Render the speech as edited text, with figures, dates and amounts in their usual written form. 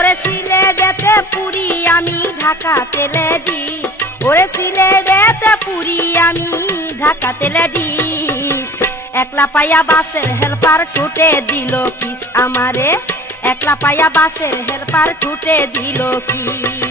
ওরে সিলেটেতে পুরি আমি ঢাকাতে লেডিস, ওরে সিলেটেতে পুরি আমি ঢাকাতে লেডিস। একলা পাইয়া বাসের হেল্পার ছুটে দিল কিস আমারে, একলা পাইয়া বাসের হেল্পার ছুটে দিল কিস।